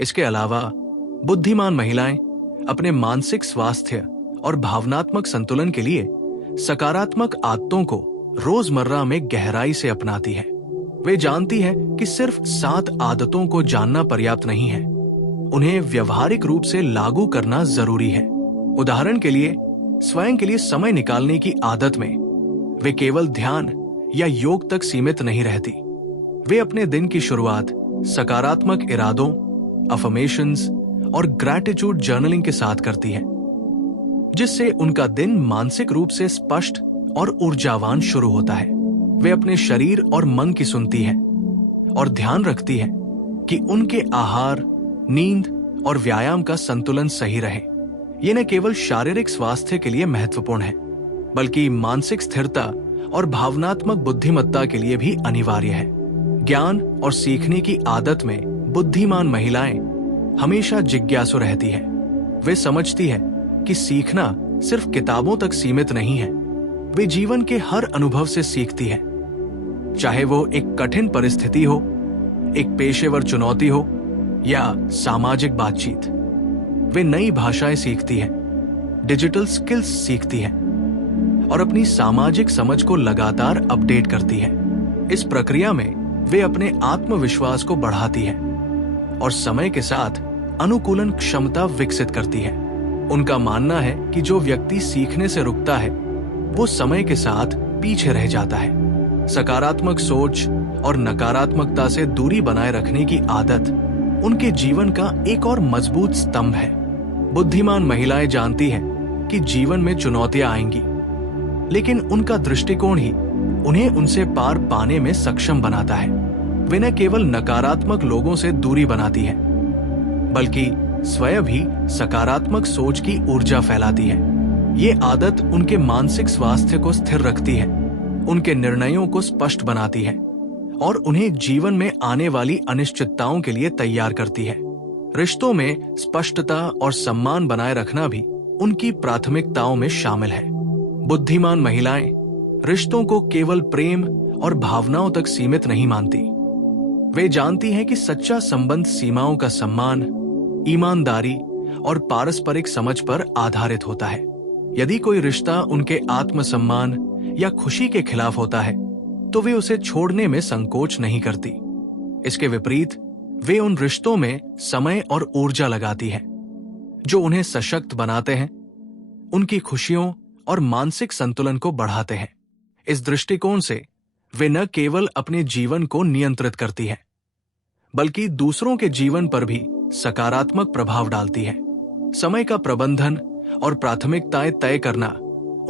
इसके अलावा बुद्धिमान महिलाएं अपने मानसिक स्वास्थ्य और भावनात्मक संतुलन के लिए सकारात्मक आदतों को रोजमर्रा में गहराई से अपनाती है। वे जानती है कि सिर्फ 7 आदतों को जानना पर्याप्त नहीं है, उन्हें व्यवहारिक रूप से लागू करना जरूरी है। उदाहरण के लिए, स्वयं के लिए समय निकालने की आदत में वे केवल ध्यान या योग तक सीमित नहीं रहती। वे अपने दिन की शुरुआत सकारात्मक इरादों, अफर्मेशंस और ग्रैटिट्यूड जर्नलिंग के साथ करती हैं, जिससे उनका दिन मानसिक रूप से स्पष्ट और ऊर्जावान शुरू होता है। वे अपने शरीर और मन की सुनती हैं और ध्यान रखती हैं कि उनके आहार, नींद और व्यायाम का संतुलन सही रहे। ये न केवल शारीरिक स्वास्थ्य के लिए महत्वपूर्ण है, बल्कि मानसिक स्थिरता और भावनात्मक बुद्धिमत्ता के लिए भी अनिवार्य है। ज्ञान और सीखने की आदत में बुद्धिमान महिलाएं हमेशा जिज्ञासु रहती हैं। वे समझती है कि सीखना सिर्फ किताबों तक सीमित नहीं है, वे जीवन के हर अनुभव से सीखती है, चाहे वो एक कठिन परिस्थिति हो, एक पेशेवर चुनौती हो या सामाजिक बातचीत। वे नई भाषाएं सीखती हैं, डिजिटल स्किल्स सीखती हैं और अपनी सामाजिक समझ को लगातार अपडेट करती हैं। इस प्रक्रिया में वे अपने आत्मविश्वास को बढ़ाती हैं और समय के साथ अनुकूलन क्षमता विकसित करती है। उनका मानना है कि जो व्यक्ति सीखने से रुकता है वो समय के साथ पीछे रह जाता है। सकारात्मक सोच और नकारात्मकता से दूरी बनाए रखने की आदत उनके जीवन का एक और मजबूत स्तंभ है। बुद्धिमान महिलाएं जानती हैं कि जीवन में चुनौतियां आएंगी, लेकिन उनका दृष्टिकोण ही उन्हें उनसे पार पाने में सक्षम बनाता है। वे न केवल नकारात्मक लोगों से दूरी बनाती है, बल्कि स्वयं भी सकारात्मक सोच की ऊर्जा फैलाती है। ये आदत उनके मानसिक स्वास्थ्य को स्थिर रखती है, उनके निर्णयों को स्पष्ट बनाती है और उन्हें जीवन में आने वाली अनिश्चितताओं के लिए तैयार करती है। रिश्तों में स्पष्टता और सम्मान बनाए रखना भी उनकी प्राथमिकताओं में शामिल है। बुद्धिमान महिलाएं रिश्तों को केवल प्रेम और भावनाओं तक सीमित नहीं मानती। वे जानती हैं कि सच्चा संबंध सीमाओं का सम्मान, ईमानदारी और पारस्परिक समझ पर आधारित होता है। यदि कोई रिश्ता उनके आत्मसम्मान या खुशी के खिलाफ होता है, तो वे उसे छोड़ने में संकोच नहीं करती। इसके विपरीत वे उन रिश्तों में समय और ऊर्जा लगाती हैं जो उन्हें सशक्त बनाते हैं, उनकी खुशियों और मानसिक संतुलन को बढ़ाते हैं। इस दृष्टिकोण से वे न केवल अपने जीवन को नियंत्रित करती हैं, बल्कि दूसरों के जीवन पर भी सकारात्मक प्रभाव डालती हैं। समय का प्रबंधन और प्राथमिकताएं तय करना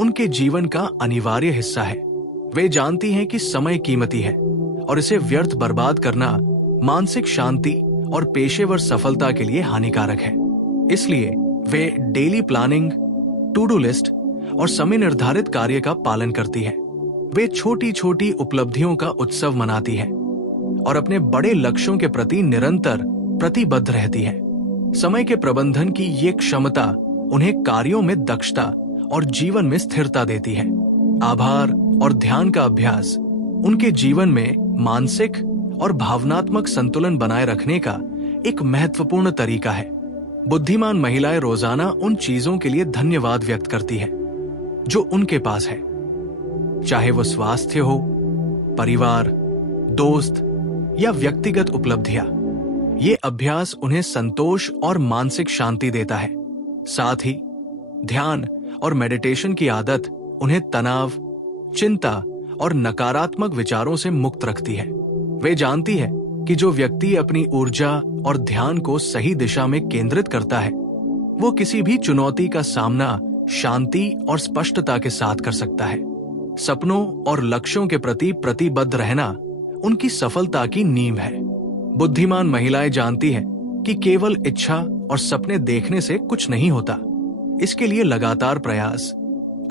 उनके जीवन का अनिवार्य हिस्सा है। वे जानती हैं कि समय कीमती है और इसे व्यर्थ बर्बाद करना मानसिक शांति और पेशेवर सफलता के लिए हानिकारक है। इसलिए वे daily planning, to do list और समय निर्धारित कार्य का पालन करती हैं। वे छोटी छोटी उपलब्धियों का उत्सव मनाती हैं और अपने बड़े लक्ष्यों के प्रति निरंतर प्रतिबद्ध रहती हैं। समय के प्रबंधन की ये क्षमता उन्हें कार्यों में दक्षता और जीवन में स्थिरता देती है। आभार और ध्यान का अभ्यास उनके जीवन में मानसिक और भावनात्मक संतुलन बनाए रखने का एक महत्वपूर्ण तरीका है। बुद्धिमान महिलाएं रोजाना उन चीजों के लिए धन्यवाद व्यक्त करती है जो उनके पास है, चाहे वो स्वास्थ्य हो, परिवार, दोस्त या व्यक्तिगत उपलब्धियां। ये अभ्यास उन्हें संतोष और मानसिक शांति देता है। साथ ही ध्यान और मेडिटेशन की आदत उन्हें तनाव, चिंता और नकारात्मक विचारों से मुक्त रखती है। वे जानती है कि जो व्यक्ति अपनी ऊर्जा और ध्यान को सही दिशा में केंद्रित करता है, वो किसी भी चुनौती का सामना शांति और स्पष्टता के साथ कर सकता है। सपनों और लक्ष्यों के प्रति प्रतिबद्ध रहना उनकी सफलता की नींव है। बुद्धिमान महिलाएं जानती हैं कि केवल इच्छा और सपने देखने से कुछ नहीं होता। इसके लिए लगातार प्रयास,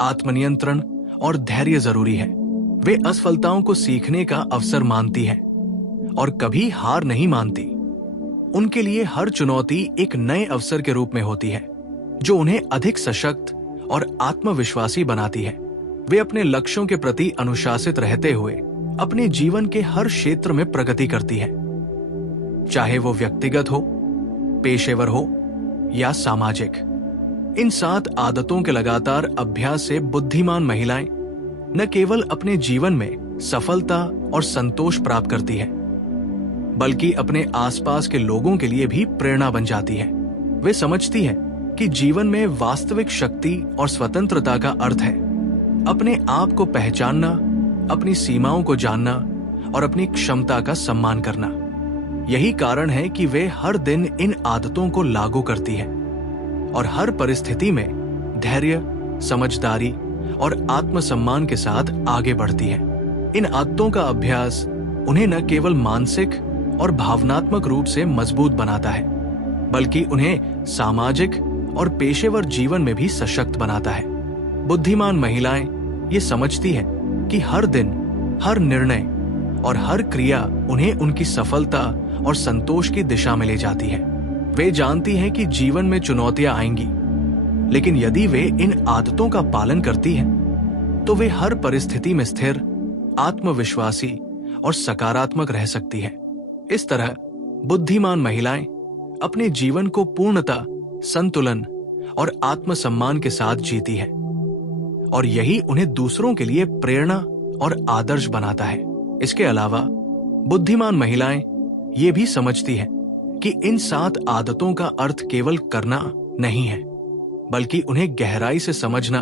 आत्मनियंत्रण और धैर्य जरूरी है। वे असफलताओं को सीखने का अवसर मानती हैं और कभी हार नहीं मानती। उनके लिए हर चुनौती एक नए अवसर के रूप में होती है, जो उन्हें अधिक सशक्त और आत्मविश्वासी बनाती है। वे अपने लक्ष्यों के प्रति अनुशासित रहते हुए अपने जीवन के हर क्षेत्र में प्रगति करती है, चाहे वो व्यक्तिगत हो, पेशेवर हो या सामाजिक। इन 7 आदतों के लगातार अभ्यास से बुद्धिमान महिलाएं न केवल अपने जीवन में सफलता और संतोष प्राप्त करती है, बल्कि अपने आसपास के लोगों के लिए भी प्रेरणा बन जाती है। वे समझती है कि जीवन में वास्तविक शक्ति और स्वतंत्रता का अर्थ है अपने आप को पहचानना, अपनी सीमाओं को जानना और अपनी क्षमता का सम्मान करना। यही कारण है कि वे हर दिन इन आदतों को लागू करती है और हर परिस्थिति में धैर्य, समझदारी और आत्मसम्मान के साथ आगे बढ़ती है। इन आदतों का अभ्यास उन्हें न केवल मानसिक और भावनात्मक रूप से मजबूत बनाता है, बल्कि उन्हें सामाजिक और पेशेवर जीवन में भी सशक्त बनाता है। बुद्धिमान महिलाएं ये समझती है कि हर दिन, हर निर्णय और हर क्रिया उन्हें उनकी सफलता और संतोष की दिशा में ले जाती है। वे जानती हैं कि जीवन में चुनौतियां आएंगी, लेकिन यदि वे इन आदतों का पालन करती हैं, तो वे हर परिस्थिति में स्थिर, आत्मविश्वासी और सकारात्मक रह सकती हैं। इस तरह बुद्धिमान महिलाएं अपने जीवन को पूर्णता, संतुलन और आत्मसम्मान के साथ जीती है, और यही उन्हें दूसरों के लिए प्रेरणा और आदर्श बनाता है। इसके अलावा बुद्धिमान महिलाएं ये भी समझती है कि इन 7 आदतों का अर्थ केवल करना नहीं है, बल्कि उन्हें गहराई से समझना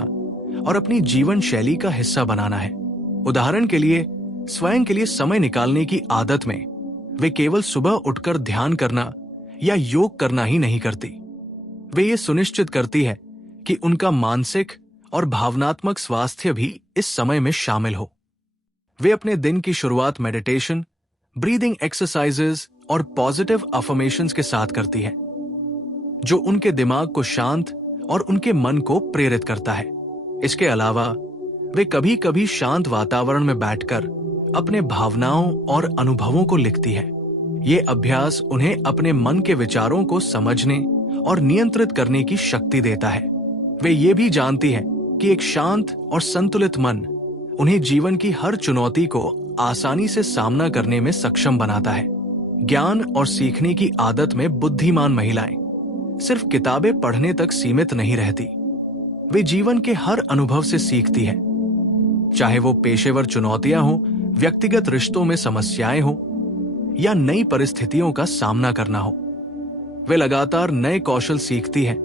और अपनी जीवन शैली का हिस्सा बनाना है। उदाहरण के लिए, स्वयं के लिए समय निकालने की आदत में वे केवल सुबह उठकर ध्यान करना या योग करना ही नहीं करती। वे ये सुनिश्चित करती है कि उनका मानसिक और भावनात्मक स्वास्थ्य भी इस समय में शामिल हो। वे अपने दिन की शुरुआत मेडिटेशन, ब्रीदिंग एक्सरसाइजेस और पॉजिटिव अफर्मेशंस के साथ करती है, जो उनके दिमाग को शांत और उनके मन को प्रेरित करता है। इसके अलावा वे कभी कभी शांत वातावरण में बैठकर अपने भावनाओं और अनुभवों को लिखती है। ये अभ्यास उन्हें अपने मन के विचारों को समझने और नियंत्रित करने की शक्ति देता है। वे ये भी जानती हैं कि एक शांत और संतुलित मन उन्हें जीवन की हर चुनौती को आसानी से सामना करने में सक्षम बनाता है। ज्ञान और सीखने की आदत में बुद्धिमान महिलाएं सिर्फ किताबें पढ़ने तक सीमित नहीं रहती। वे जीवन के हर अनुभव से सीखती है, चाहे वो पेशेवर चुनौतियां हो, व्यक्तिगत रिश्तों में समस्याएं हो या नई परिस्थितियों का सामना करना हो। वे लगातार नए कौशल सीखती है,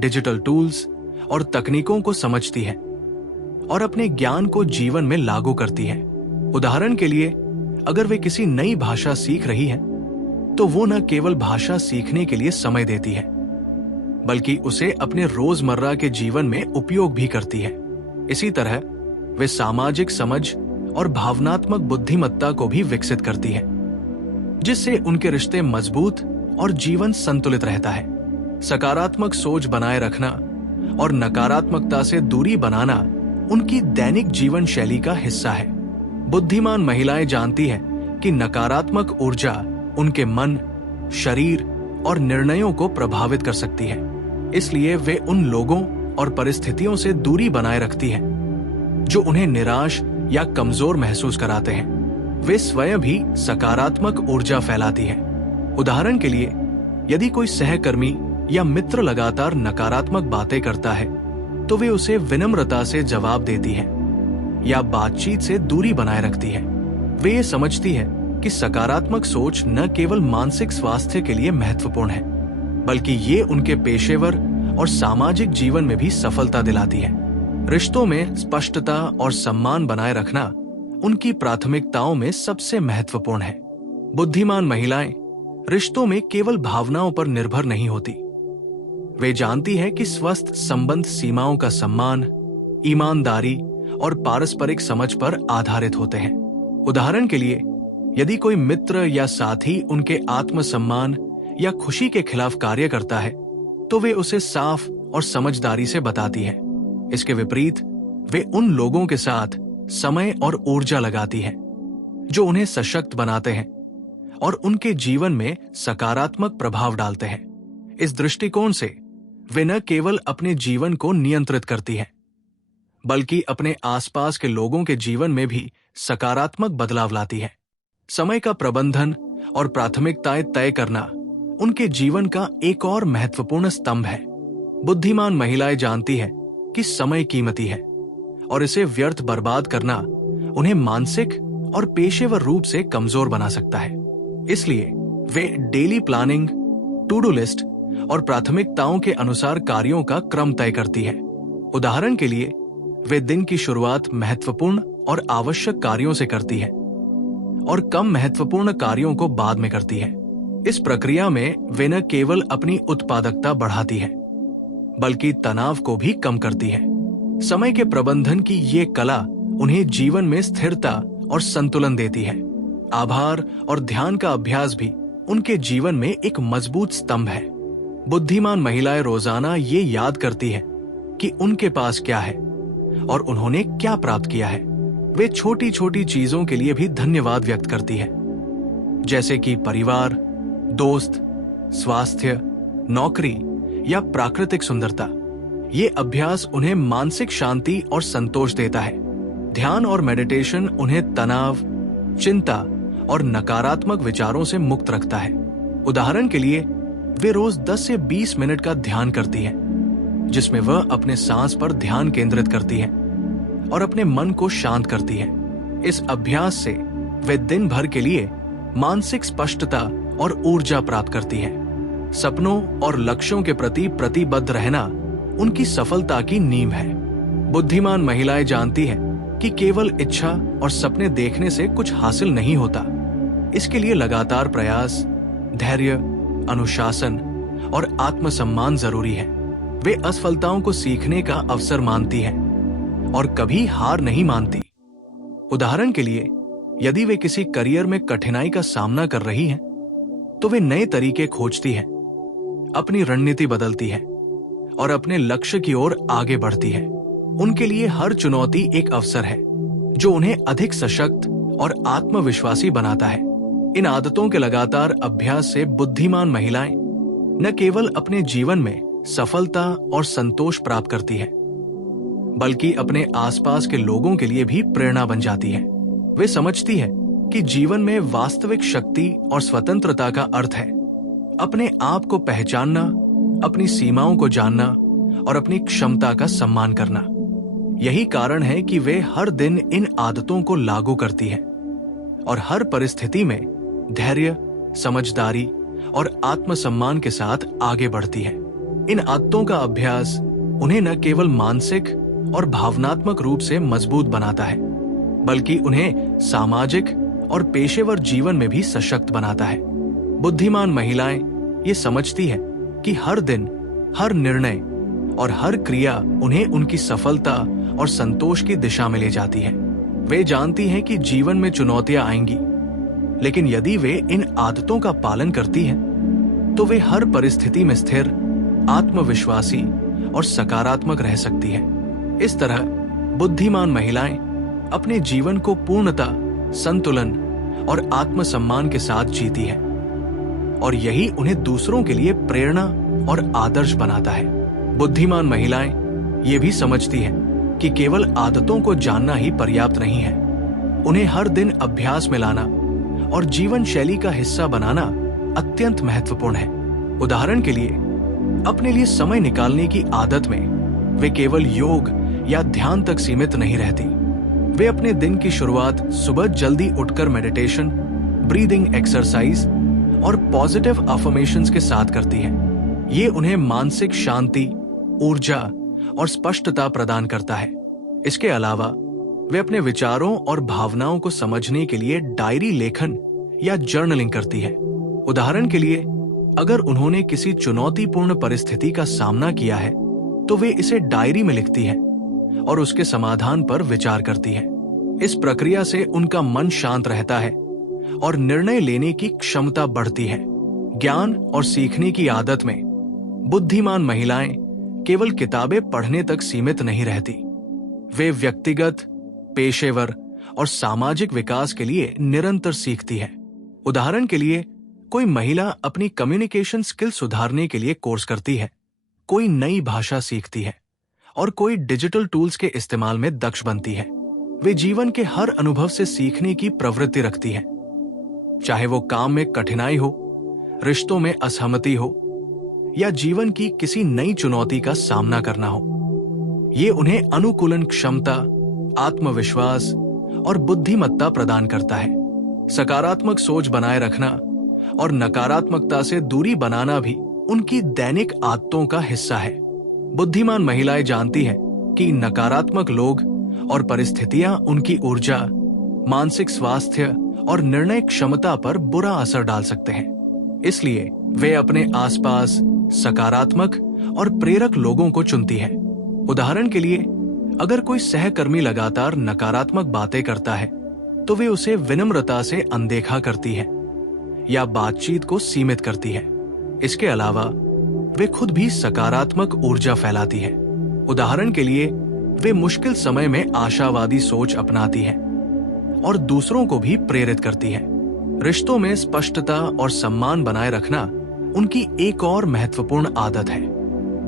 डिजिटल टूल्स और तकनीकों को समझती है और अपने ज्ञान को जीवन में लागू करती है। उदाहरण के लिए, अगर वे किसी नई भाषा सीख रही है, तो वो न केवल भाषा सीखने के लिए समय देती है, बल्कि उसे अपने रोजमर्रा के जीवन में उपयोग भी करती है। इसी तरह वे सामाजिक समझ और भावनात्मक बुद्धिमत्ता को भी विकसित करती है, जिससे उनके रिश्ते मजबूत और जीवन संतुलित रहता है। सकारात्मक सोच बनाए रखना और नकारात्मकता से दूरी बनाना उनकी दैनिक जीवन शैली का हिस्सा है। बुद्धिमान महिलाएं जानती है कि नकारात्मक ऊर्जा उनके मन, शरीर और निर्णयों को प्रभावित कर सकती है। इसलिए वे उन लोगों और परिस्थितियों से दूरी बनाए रखती है जो उन्हें निराश या कमजोर महसूस कराते हैं। वे स्वयं भी सकारात्मक ऊर्जा फैलाती है। उदाहरण के लिए, यदि कोई सहकर्मी या मित्र लगातार नकारात्मक बातें करता है, तो वे उसे विनम्रता से जवाब देती है या बातचीत से दूरी बनाए रखती है। वे ये समझती है कि सकारात्मक सोच न केवल मानसिक स्वास्थ्य के लिए महत्वपूर्ण है, बल्कि ये उनके पेशेवर और सामाजिक जीवन में भी सफलता दिलाती है। रिश्तों में स्पष्टता और सम्मान बनाए रखना उनकी प्राथमिकताओं में सबसे महत्वपूर्ण है। बुद्धिमान महिलाएं रिश्तों में केवल भावनाओं पर निर्भर नहीं होती। वे जानती है कि स्वस्थ संबंध सीमाओं का सम्मान, ईमानदारी और पारस्परिक समझ पर आधारित होते हैं। उदाहरण के लिए, यदि कोई मित्र या साथी उनके आत्मसम्मान या खुशी के खिलाफ कार्य करता है, तो वे उसे साफ और समझदारी से बताती है। इसके विपरीत, वे उन लोगों के साथ समय और ऊर्जा लगाती है जो उन्हें सशक्त बनाते हैं और उनके जीवन में सकारात्मक प्रभाव डालते हैं। इस दृष्टिकोण से वे न केवल अपने जीवन को नियंत्रित करती हैं, बल्कि अपने आसपास के लोगों के जीवन में भी सकारात्मक बदलाव लाती है। समय का प्रबंधन और प्राथमिकताएं तय करना उनके जीवन का एक और महत्वपूर्ण स्तंभ है। बुद्धिमान महिलाएं जानती है कि समय कीमती है और इसे व्यर्थ बर्बाद करना उन्हें मानसिक और पेशेवर रूप से कमजोर बना सकता है। इसलिए वे daily planning, to do list और प्राथमिकताओं के अनुसार कार्यों का क्रम तय करती है। उदाहरण के लिए, वे दिन की शुरुआत महत्वपूर्ण और आवश्यक कार्यों से करती है और कम महत्वपूर्ण कार्यों को बाद में करती है। इस प्रक्रिया में वे न केवल अपनी उत्पादकता बढ़ाती है, बल्कि तनाव को भी कम करती है। समय के प्रबंधन की ये कला उन्हें जीवन में स्थिरता और संतुलन देती है। आभार और ध्यान का अभ्यास भी उनके जीवन में एक मजबूत स्तंभ है। बुद्धिमान महिलाएं रोजाना ये याद करती है कि उनके पास क्या है और उन्होंने क्या प्राप्त किया है। वे छोटी छोटी चीजों के लिए भी धन्यवाद व्यक्त करती है, जैसे कि परिवार, दोस्त, स्वास्थ्य, नौकरी या प्राकृतिक सुंदरता। ये अभ्यास उन्हें मानसिक शांति और संतोष देता है। ध्यान और मेडिटेशन उन्हें तनाव, चिंता और नकारात्मक विचारों से मुक्त रखता है। उदाहरण के लिए, वे रोज 10 से 20 मिनट का ध्यान करती है, जिसमें वह अपने सांस पर ध्यान केंद्रित करती है और अपने मन को शांत करती है। इस अभ्यास से वे दिन भर के लिए मानसिक स्पष्टता और ऊर्जा प्राप्त करती है। सपनों और लक्ष्यों के प्रति प्रतिबद्ध रहना उनकी सफलता की नींव है। बुद्धिमान महिलाएं जानती हैं कि केवल इच्छा और सपने देखने से कुछ हासिल नहीं होता। इसके लिए लगातार प्रयास, धैर्य, अनुशासन और आत्मसम्मान जरूरी है। वे असफलताओं को सीखने का अवसर मानती हैं और कभी हार नहीं मानती। उदाहरण के लिए, यदि वे किसी करियर में कठिनाई का सामना कर रही हैं, तो वे नए तरीके खोजती हैं, अपनी रणनीति बदलती है और अपने लक्ष्य की ओर आगे बढ़ती है। उनके लिए हर चुनौती एक अवसर है जो उन्हें अधिक सशक्त और आत्मविश्वासी बनाता है। इन आदतों के लगातार अभ्यास से बुद्धिमान महिलाएं न केवल अपने जीवन में सफलता और संतोष प्राप्त करती है, बल्कि अपने आसपास के लोगों के लिए भी प्रेरणा बन जाती है। वे समझती है कि जीवन में वास्तविक शक्ति और स्वतंत्रता का अर्थ है अपने आप को पहचानना, अपनी सीमाओं को जानना और अपनी क्षमता का सम्मान करना। यही कारण है कि वे हर दिन इन आदतों को लागू करती हैं और हर परिस्थिति में धैर्य, समझदारी और आत्मसम्मान के साथ आगे बढ़ती है। इन आदतों का अभ्यास उन्हें न केवल मानसिक और भावनात्मक रूप से मजबूत बनाता है, बल्कि उन्हें सामाजिक और पेशेवर जीवन में भी सशक्त बनाता है। बुद्धिमान महिलाएं ये समझती है कि हर दिन, हर निर्णय और हर क्रिया उन्हें उनकी सफलता और संतोष की दिशा में ले जाती है। वे जानती हैं कि जीवन में चुनौतियां आएंगी, लेकिन यदि वे इन आदतों का पालन करती हैं, तो वे हर परिस्थिति में स्थिर, आत्मविश्वासी और सकारात्मक रह सकती हैं। इस तरह बुद्धिमान महिलाएं अपने जीवन को पूर्णता, संतुलन और आत्मसम्मान के साथ जीती है और यही उन्हें दूसरों के लिए प्रेरणा और आदर्श बनाता है। बुद्धिमान महिलाएं ये भी समझती हैं कि केवल आदतों को जानना ही पर्याप्त नहीं है। उन्हें हर दिन अभ्यास में लाना और जीवन शैली का हिस्सा बनाना अत्यंत महत्वपूर्ण है। उदाहरण के लिए, अपने लिए समय निकालने की आदत में वे केवल योग या ध्यान तक सीमित नहीं रहती। वे अपने दिन की शुरुआत सुबह जल्दी उठकर मेडिटेशन, ब्रीदिंग एक्सरसाइज और पॉजिटिव अफर्मेशंस के साथ करती हैं। ये उन्हें मानसिक शांति, ऊर्जा और स्पष्टता प्रदान करता है। इसके अलावा वे अपने विचारों और भावनाओं को समझने के लिए डायरी लेखन या जर्नलिंग करती है। उदाहरण के लिए, अगर उन्होंने किसी चुनौतीपूर्ण परिस्थिति का सामना किया है, तो वे इसे डायरी में लिखती है और उसके समाधान पर विचार करती है। इस प्रक्रिया से उनका मन शांत रहता है और निर्णय लेने की क्षमता बढ़ती है। ज्ञान और सीखने की आदत में बुद्धिमान महिलाएं केवल किताबें पढ़ने तक सीमित नहीं रहती। वे व्यक्तिगत, पेशेवर और सामाजिक विकास के लिए निरंतर सीखती है। उदाहरण के लिए, कोई महिला अपनी कम्युनिकेशन स्किल सुधारने के लिए कोर्स करती है, कोई नई भाषा सीखती है और कोई डिजिटल टूल्स के इस्तेमाल में दक्ष बनती है। वे जीवन के हर अनुभव से सीखने की प्रवृत्ति रखती है, चाहे वो काम में कठिनाई हो, रिश्तों में असहमति हो या जीवन की किसी नई चुनौती का सामना करना हो। ये उन्हें अनुकूलन क्षमता, आत्मविश्वास और बुद्धिमत्ता प्रदान करता है। सकारात्मक सोच बनाए रखना और नकारात्मकता से दूरी बनाना भी उनकी दैनिक आदतों का हिस्सा है। बुद्धिमान महिलाएं जानती हैं कि नकारात्मक लोग और परिस्थितियां उनकी ऊर्जा, मानसिक स्वास्थ्य और निर्णय क्षमता पर बुरा असर डाल सकते हैं। इसलिए वे अपने आसपास सकारात्मक और प्रेरक लोगों को चुनती हैं। उदाहरण के लिए, अगर कोई सहकर्मी लगातार नकारात्मक बातें करता है, तो वे उसे विनम्रता से अनदेखा करती है या बातचीत को सीमित करती है। इसके अलावा वे खुद भी सकारात्मक ऊर्जा फैलाती है। उदाहरण के लिए, वे मुश्किल समय में आशावादी सोच अपनाती है और दूसरों को भी प्रेरित करती है। रिश्तों में स्पष्टता और सम्मान बनाए रखना उनकी एक और महत्वपूर्ण आदत है।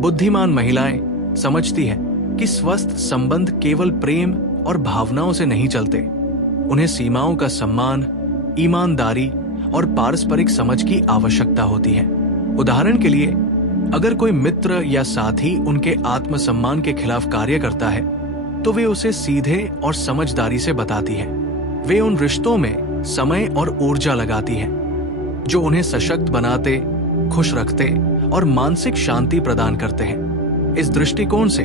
बुद्धिमान महिलाएं समझती हैं कि स्वस्थ संबंध केवल प्रेम और भावनाओं से नहीं चलते। उन्हें सीमाओं का सम्मान, ईमानदारी और पारस्परिक समझ की आवश्यकता होती है। उदाहरण के लिए, अगर कोई मित्र या साथी उनके आत्मसम्मान के खिलाफ कार्य करता है, तो वे उसे सीधे और समझदारी से बताती है। वे उन रिश्तों में समय और ऊर्जा लगाती हैं जो उन्हें सशक्त बनाते, खुश रखते और मानसिक शांति प्रदान करते हैं। इस दृष्टिकोण से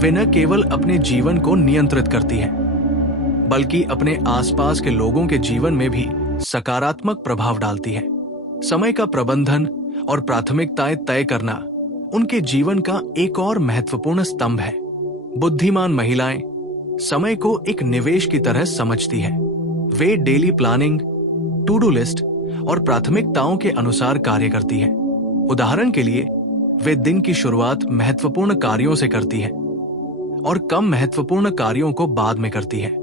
वे न केवल अपने जीवन को नियंत्रित करती हैं, बल्कि अपने आसपास के लोगों के जीवन में भी सकारात्मक प्रभाव डालती है। समय का प्रबंधन और प्राथमिकताएं तय करना उनके जीवन का एक और महत्वपूर्ण स्तंभ है। बुद्धिमान महिलाएं समय को एक निवेश की तरह समझती हैं। वे daily planning, to do list और प्राथमिकताओं के अनुसार कार्य करती हैं। उदाहरण के लिए, वे दिन की शुरुआत महत्वपूर्ण कार्यों से करती हैं और कम महत्वपूर्ण कार्यों को बाद में करती हैं।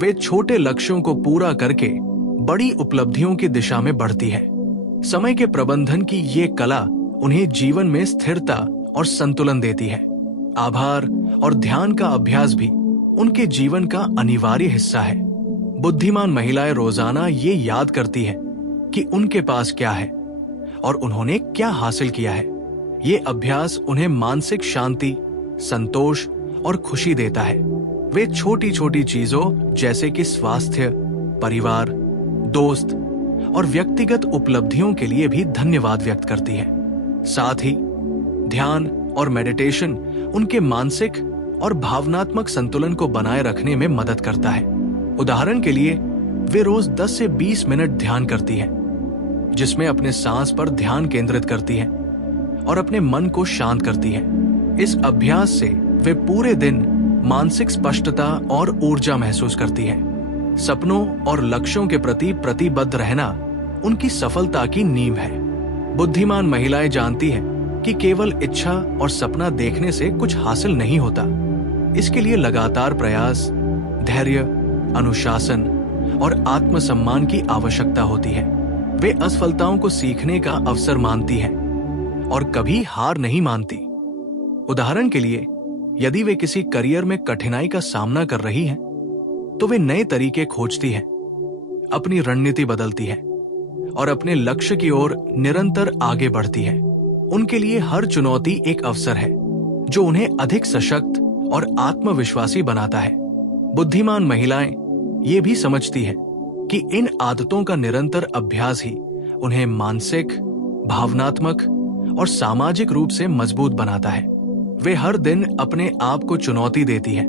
वे छोटे लक्ष्यों को पूरा करके बड़ी उपलब्धियों की दिशा में बढ़ती है। समय के प्रबंधन की ये कला उन्हें जीवन में स्थिरता और संतुलन देती है। आभार और ध्यान का अभ्यास भी उनके जीवन का अनिवार्य हिस्सा है। बुद्धिमान महिलाएं रोजाना ये याद करती हैं कि उनके पास क्या है और उन्होंने क्या हासिल किया है। ये अभ्यास उन्हें मानसिक शांति, संतोष और खुशी देता है। वे छोटी छोटी चीजों जैसे कि स्वास्थ्य, परिवार, दोस्त और व्यक्तिगत उपलब्धियों के लिए भी धन्यवाद व्यक्त करती है। साथ ही ध्यान और मेडिटेशन उनके मानसिक और भावनात्मक संतुलन को बनाए रखने में मदद करता है। उदाहरण के लिए, वे रोज 10 से 20 मिनट ध्यान करती हैं, जिसमें अपने सांस पर ध्यान केंद्रित करती हैं और अपने मन को शांत करती हैं। इस अभ्यास से वे पूरे दिन मानसिक स्पष्टता और ऊर्जा महसूस करती हैं। सपनों और लक्ष्यों के प्रति प्रतिबद्ध रहना उनकी सफलता की नींव है। बुद्धिमान महिलाएं जानती हैं कि केवल इच्छा और सपना देखने से कुछ हासिल नहीं होता। इसके लिए लगातार प्रयास, धैर्य, अनुशासन और आत्मसम्मान की आवश्यकता होती है। वे असफलताओं को सीखने का अवसर मानती हैं और कभी हार नहीं मानती। उदाहरण के लिए, यदि वे किसी करियर में कठिनाई का सामना कर रही हैं, तो वे नए तरीके खोजती हैं, अपनी रणनीति बदलती हैं और अपने लक्ष्य की ओर निरंतर आगे बढ़ती हैं। उनके लिए हर चुनौती एक अवसर है जो उन्हें अधिक सशक्त और आत्मविश्वासी बनाता है। बुद्धिमान महिलाएं ये भी समझती हैं कि इन आदतों का निरंतर अभ्यास ही उन्हें मानसिक, भावनात्मक और सामाजिक रूप से मजबूत बनाता है। वे हर दिन अपने आप को चुनौती देती हैं,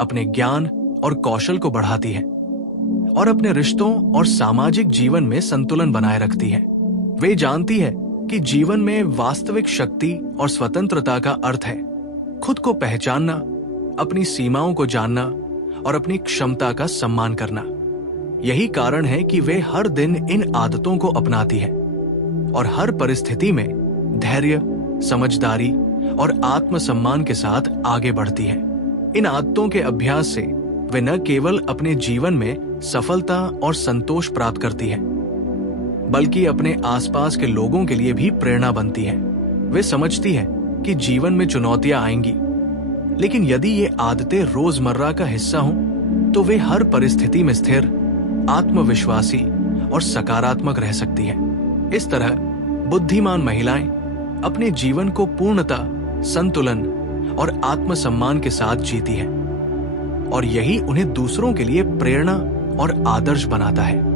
अपने ज्ञान और कौशल को बढ़ाती है और अपने रिश्तों और सामाजिक जीवन में संतुलन बनाए रखती है। वे जानती है कि जीवन में वास्तविक शक्ति और स्वतंत्रता का अर्थ है खुद को पहचानना, अपनी सीमाओं को जानना और अपनी क्षमता का सम्मान करना। यही कारण है कि वे हर दिन इन आदतों को अपनाती है और हर परिस्थिति में धैर्य, समझदारी और आत्मसम्मान के साथ आगे बढ़ती है। इन आदतों के अभ्यास से वे न केवल अपने जीवन में सफलता और संतोष प्राप्त करती है, बल्कि अपने आसपास के लोगों के लिए भी प्रेरणा बनती है। वे समझती है कि जीवन में चुनौतियां आएंगी, लेकिन यदि ये आदतें रोजमर्रा का हिस्सा हों, तो वे हर परिस्थिति में स्थिर, आत्मविश्वासी और सकारात्मक रह सकती है। इस तरह बुद्धिमान महिलाएं अपने जीवन को पूर्णता, संतुलन और आत्मसम्मान के साथ जीती हैं और यही उन्हें दूसरों के लिए प्रेरणा और आदर्श बनाता है।